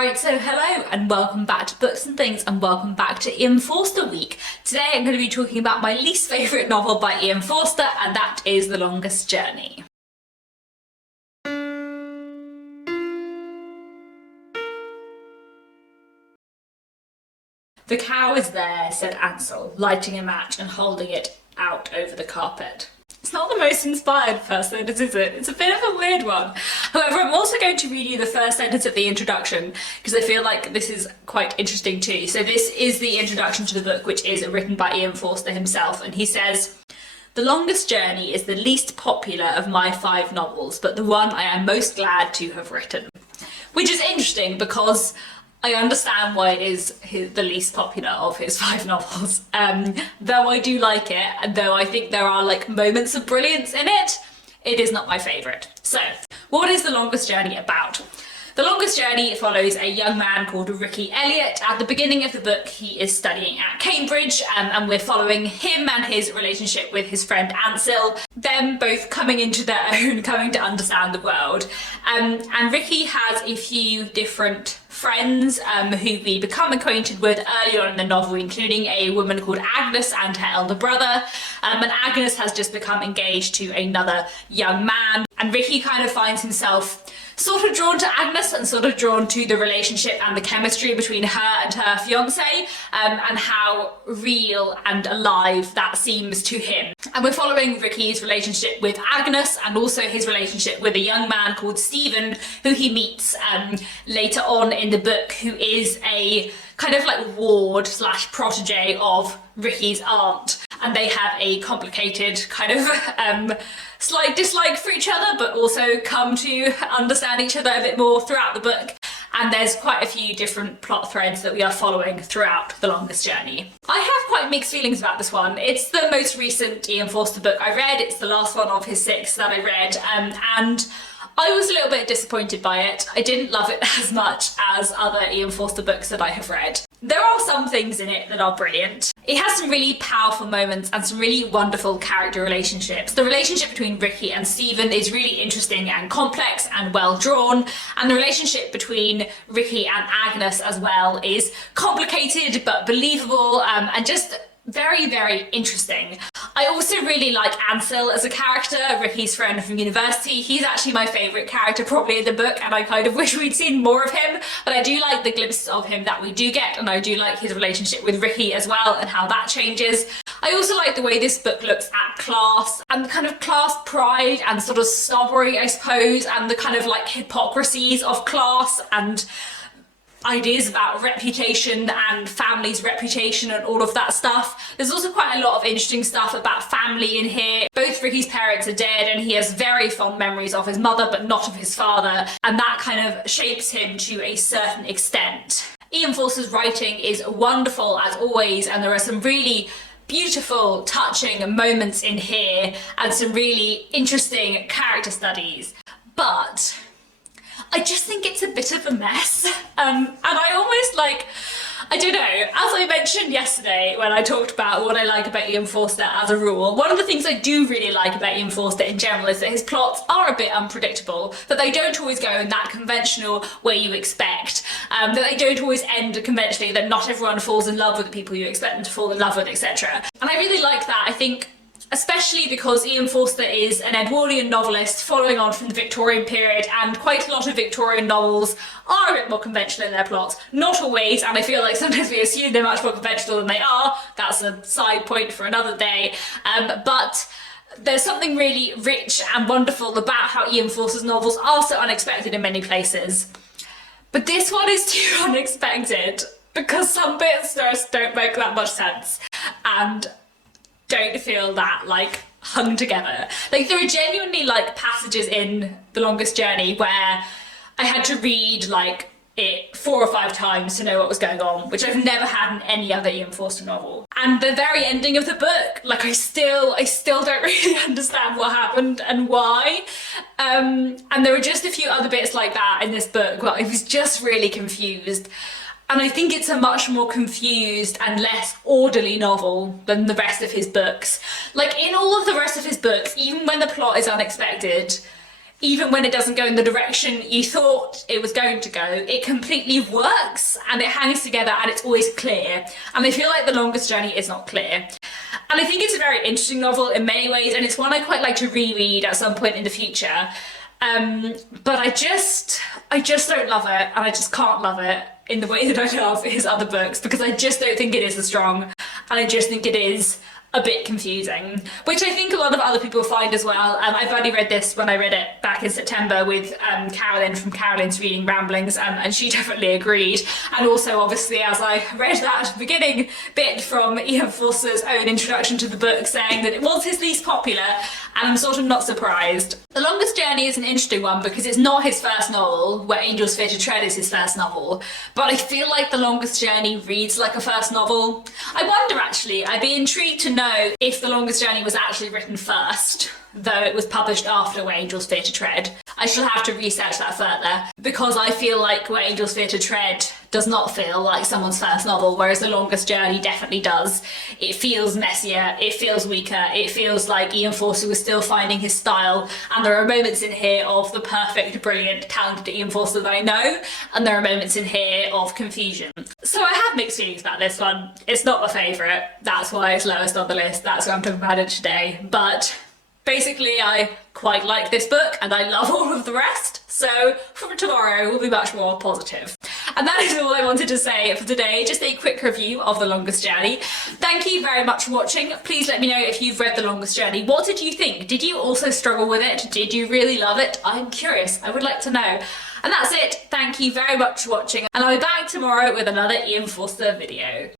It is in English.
Right, so hello and welcome back to Books and Things and welcome back to Ian Forster Week. Today I'm going to be talking about my least favourite novel by Ian Forster, and that is The Longest Journey. The cow is there, said Ansel, lighting a match and holding it out over the carpet. It's not the most inspired first sentence, is it? It's a bit of a weird one. However, I'm also going to read you the first sentence of the introduction because I feel like this is quite interesting too. So this is the introduction to the book, which is written by Ian Forster himself, and he says, "The Longest Journey is the least popular of my 5 novels, but the one I am most glad to have written." Which is interesting because I understand why it is the least popular of his 5 novels, though I do like it, and though I think there are like moments of brilliance in it, it is not my favourite. So, what is The Longest Journey about? The Longest Journey follows a young man called Ricky Elliott. At the beginning of the book, he is studying at Cambridge, and we're following him and his relationship with his friend Ansel, them both coming into their own, coming to understand the world. And Ricky has a few different friends who we become acquainted with early on in the novel, including a woman called Agnes and her elder brother. And Agnes has just become engaged to another young man, and Ricky kind of finds himself sort of drawn to Agnes and sort of drawn to the relationship and the chemistry between her and her fiance, and how real and alive that seems to him. And we're following Ricky's relationship with Agnes and also his relationship with a young man called Stephen, who he meets later on in the book, who is a kind of like ward slash protege of Ricky's aunt. And they have a complicated kind of slight dislike for each other, but also come to understand each other a bit more throughout the book. And there's quite a few different plot threads that we are following throughout The Longest Journey. I have quite mixed feelings about this one. It's the most recent Ian Forster book I read. It's the last one of his 6 that I read, and I was a little bit disappointed by it. I didn't love it as much as other Ian Forster books that I have read. There are some things in it that are brilliant. It has some really powerful moments and some really wonderful character relationships. The relationship between Ricky and Stephen is really interesting and complex and well drawn, and the relationship between Ricky and Agnes as well is complicated but believable, and just very, very interesting. I also really like Ansel as a character, Ricky's friend from university. He's actually my favourite character probably in the book, and I kind of wish we'd seen more of him, but I do like the glimpses of him that we do get, and I do like his relationship with Ricky as well and how that changes. I also like the way this book looks at class and the kind of class pride and sort of snobbery, I suppose, and the kind of like hypocrisies of class and ideas about reputation and family's reputation and all of that stuff. There's also quite a lot of interesting stuff about family in here. Both Ricky's parents are dead and he has very fond memories of his mother but not of his father, and that kind of shapes him to a certain extent. Ian Forster's writing is wonderful as always, and there are some really beautiful, touching moments in here and some really interesting character studies. But I just think it's a bit of a mess, and I almost like, I don't know, as I mentioned yesterday when I talked about what I like about Ian Forster as a rule, one of the things I do really like about Ian Forster in general is that his plots are a bit unpredictable, that they don't always go in that conventional way you expect, that they don't always end conventionally, that not everyone falls in love with the people you expect them to fall in love with, etc. And I really like that. I think especially because Ian Forster is an Edwardian novelist following on from the Victorian period, and quite a lot of Victorian novels are a bit more conventional in their plots. Not always, and I feel like sometimes we assume they're much more conventional than they are. That's a side point for another day. But there's something really rich and wonderful about how Ian Forster's novels are so unexpected in many places. But this one is too unexpected because some bits just don't make that much sense and don't feel that like hung together. Like there are genuinely like passages in The Longest Journey where I had to read like it 4 or 5 times to know what was going on, which I've never had in any other Ian Forster novel. And the very ending of the book, like I still don't really understand what happened and why. And there were just a few other bits like that in this book where I was just really confused. And I think it's a much more confused and less orderly novel than the rest of his books. Like in all of the rest of his books, even when the plot is unexpected, even when it doesn't go in the direction you thought it was going to go, it completely works and it hangs together and it's always clear. And I feel like The Longest Journey is not clear. And I think it's a very interesting novel in many ways, and it's one I quite like to reread at some point in the future. But I just don't love it, and I just can't love it in the way that I love his other books, because I just don't think it is as strong, and I just think it is a bit confusing, which I think a lot of other people find as well. I've only read this when I read it back in September with Carolyn from Carolyn's Reading Ramblings, and she definitely agreed. And also, obviously, as I read that beginning bit from Ian Forster's own introduction to the book saying that it was his least popular, and I'm sort of not surprised. The Longest Journey is an interesting one because it's not his first novel, where Angels Fear to Tread is his first novel, but I feel like The Longest Journey reads like a first novel. I wonder, actually, I'd be intrigued to know if The Longest Journey was actually written first, though it was published after Where Angels Fear to Tread. I shall have to research that further, because I feel like Where Angels Fear to Tread does not feel like someone's first novel, whereas The Longest Journey definitely does. It feels messier, it feels weaker, it feels like Ian Forster was still finding his style, and there are moments in here of the perfect, brilliant, talented Ian Forster that I know, and there are moments in here of confusion. So I have mixed feelings about this one. It's not my favourite, that's why it's lowest on the list, that's why I'm talking about it today, but basically I quite like this book and I love all of the rest, so for tomorrow will be much more positive. And that is all I wanted to say for today, just a quick review of The Longest Journey. Thank you very much for watching. Please let me know if you've read The Longest Journey. What did you think? Did you also struggle with it? Did you really love it? I'm curious, I would like to know. And that's it, thank you very much for watching, and I'll be back tomorrow with another Ian Forster video.